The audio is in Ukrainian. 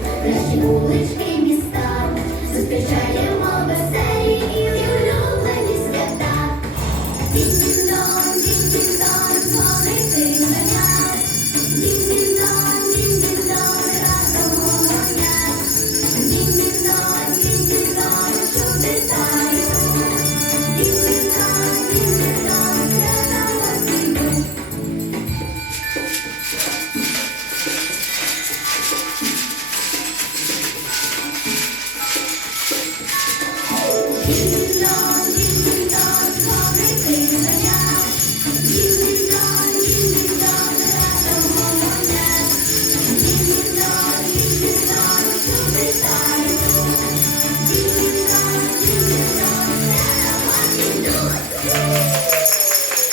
наші вулички міста, зустрічаємо веселі і улюблені свята.